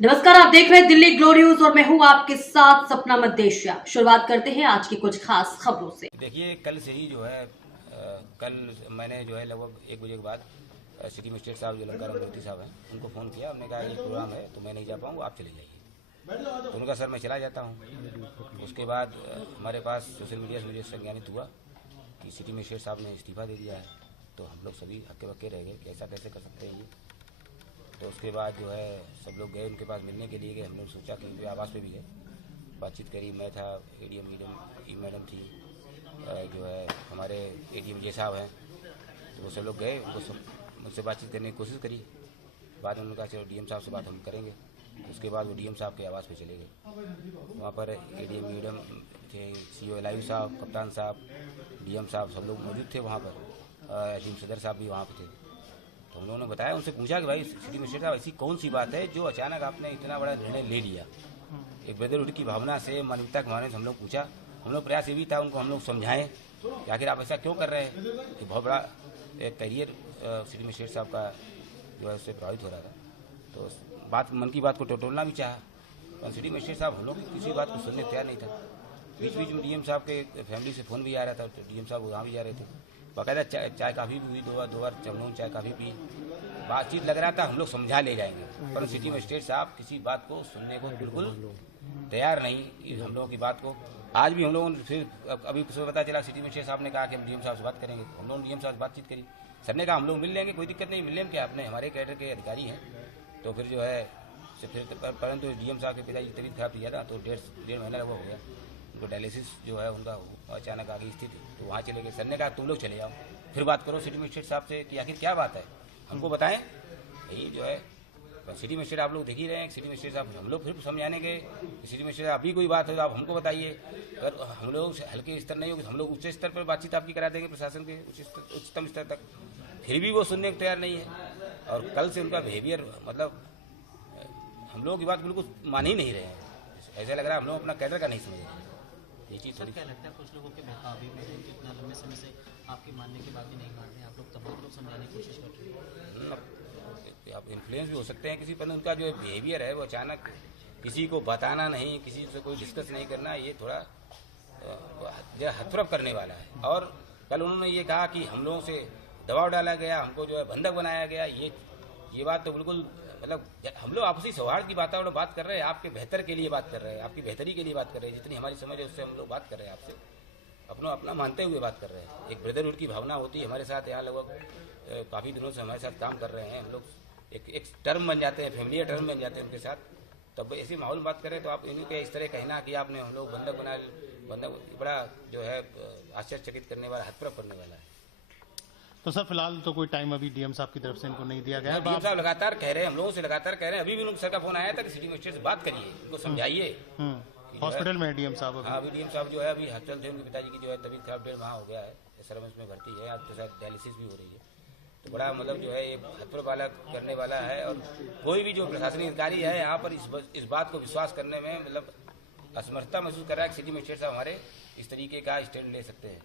नमस्कार, आप देख रहे हैं दिल्ली ग्लोरी न्यूज और मैं हूं आपके साथ सपना मदेशिया। शुरुआत करते हैं आज की कुछ खास खबरों से। देखिए, कल से ही जो है कल मैंने जो है लगभग 1 बजे के बाद सिटी मजिस्ट्रेट साहब जो लंका राममूर्ति साहब हैं उनको फ़ोन किया। उन्होंने कहा ये प्रोग्राम है तो मैं नहीं जा पाऊँगा, आप चले जाइए। तो उनका सर मैं चला जाता हूँ। उसके बाद हमारे पास सोशल मीडिया से मुझे संज्ञानित हुआ कि सिटी मजिस्ट्रेट साहब ने इस्तीफ़ा दे दिया है। तो हम लोग सभी हक्के बक्के रह गए कि ऐसा कैसे कर सकते हैं ये। तो उसके बाद जो है सब लोग गए उनके पास मिलने के लिए गए। हमने सोचा कि वे आवास पे भी गए, बातचीत करी। मैं था, एडीएम मैडम थी, जो है हमारे एडीएम जे साहब हैं, तो वो सब लोग गए। उनको सब मुझसे बातचीत करने की कोशिश करी। बाद में उन्होंने कहा चलो डीएम साहब से बात हम करेंगे। तो उसके बाद वो डीएम साहब के आवास पे चले गए। वहाँ पर एडीएम मैडम थे, सीओ लाइव साहब, कप्तान साहब, डीएम साहब सब लोग मौजूद थे वहाँ पर। एडीएम सदर साहब भी वहाँ पर थे। तो हम लोगों ने बताया, उनसे पूछा कि भाई सिटी मजिस्ट्रेट साहब ऐसी कौन सी बात है जो अचानक आपने इतना बड़ा निर्णय ले लिया। एक ब्रदरहुड की भावना से, मानवता की भावना से हम लोग पूछा। हम लोग प्रयास ये भी था उनको हम लोग समझाएं कि आखिर आप ऐसा क्यों कर रहे हैं कि बहुत बड़ा एक करियर सिटी मजिस्ट्रेट साहब का जो है उससे प्रभावित हो रहा था। तो बात मन की बात को टटोलना भी चाहा, पर सिटी मजिस्ट्रेट साहब हम लोग की किसी बात को सुनने तैयार नहीं था। बीच बीच में डीएम साहब के फैमिली से फ़ोन भी आ रहा था, तो डीएम साहब वहाँ भी जा रहे थे। बाकायदा चाय काफ़ी भी हुई, दो बार हम लोग चाय काफ़ी पी। बातचीत लग रहा था हम लोग समझा ले जाएंगे, पर सिटी मजिस्ट्रेट साहब किसी बात को सुनने को बिल्कुल तैयार नहीं। हम लोगों की बात को आज भी हम लोगों ने फिर अभी सुबह पता चला सिटी मजिस्ट्रेट साहब ने कहा कि हम डीएम साहब से बात करेंगे। हम लोगों ने डीएम साहब से बातचीत करी। सर ने कहा हम लोग मिल लेंगे, कोई दिक्कत नहीं, मिल लेंगे क्या, अपने हमारे कैडर के अधिकारी हैं। तो फिर जो है परंतु डीएम साहब के पिताजी की तबीयत खराब थी ज़्यादा, तो डेढ़ महीना लगभग हो गया। उनको डायलिसिस जो है उनका अचानक आ गई स्थिति, तो वहाँ चले गए। सर ने कहा तुम लोग चले जाओ, फिर बात करो सिटी मजिस्ट्रेट साहब से कि आखिर क्या बात है, हमको बताएं। यही जो है सिटी मजिस्ट्रेट आप लोग देख ही रहे हैं। सिटी मजिस्ट्रेट साहब हम लोग फिर समझाने के सिटी मजिस्ट्रेट अभी कोई बात हो तो आप हमको बताइए। अगर हम लोग हल्के स्तर नहीं होगी हम लोग उच्च स्तर पर बातचीत आपकी करा देंगे, प्रशासन के उच्चतम स्तर तक। फिर भी वो सुनने को तैयार नहीं है। और कल से उनका बिहेवियर मतलब हम लोगों की बात बिल्कुल मान ही नहीं रहे हैं। ऐसा लग रहा है हम लोग अपना कैडर का नहीं समझ रहे हैं। ये चीज़ थोड़ी क्या लगता है कुछ लोगों के बहकावे में हैं, कितना लंबे समय से आपके मानने के बाद भी नहीं मान रहे, आप लोग तमाम लोग समझाने की कोशिश कर रहे हैं। आप इन्फ्लुएंस भी हो सकते हैं किसी पर। उनका जो बिहेवियर है वो अचानक किसी को बताना नहीं, किसी से कोई डिस्कस नहीं करना, ये थोड़ा जो हथरप करने वाला है। और कल उन्होंने ये कहा कि हम लोगों से दबाव डाला गया, हमको जो है बंधक बनाया गया। ये बात तो बिल्कुल मतलब हम लोग आपसी सौहार्द की वातावरण बात कर रहे हैं, आपके बेहतर के लिए बात कर रहे हैं, आपकी बेहतरी के लिए बात कर रहे हैं। जितनी हमारी समझ है उससे हम लोग बात कर रहे हैं, आपसे अपना मानते हुए बात कर रहे हैं। एक ब्रदरहुड की भावना होती है हमारे साथ। यहाँ लगभग काफ़ी दिनों से हमारे साथ काम कर रहे हैं। हम लोग एक टर्म बन जाते हैं, फैमिली टर्म बन जाते हैं उनके साथ। तब ऐसे माहौल में बात करें तो आप इन्हीं के इस तरह कहना कि आपने हम लोग बंधक बनाए, बंधक बड़ा जो है आश्चर्यचकित करने वाला, हतप्रभ करने वाला है। तो सर फिलहाल तो कोई टाइम अभी डीएम साहब की तरफ से इनको नहीं दिया गया है। डीएम साहब लगातार कह रहे हैं, हम लोगों से लगातार कह रहे हैं। अभी भी उनको सर का फोन आया था कि सिटी मजिस्ट्रेट से बात करिए, उनको समझाइए। हॉस्पिटल में डीएम साहब अभी। हाँ, अभी डीएम साहब जो है अभी हॉस्पिटल थे। उनके पिताजी की जो है तबीयत खराब, 1.5 माह हो गया है, SRMS में भर्ती है। आज तो शायद डायलिसिस भी हो रही है। तो बड़ा मतलब जो है ये हतप्रभ वाला करने वाला है। और कोई भी जो प्रशासनिक अधिकारी है यहाँ पर इस बात को विश्वास करने में मतलब असमर्थता महसूस कर रहा है कि सिटी मजिस्ट्रेट साहब हमारे इस तरीके का स्टैंड ले सकते हैं।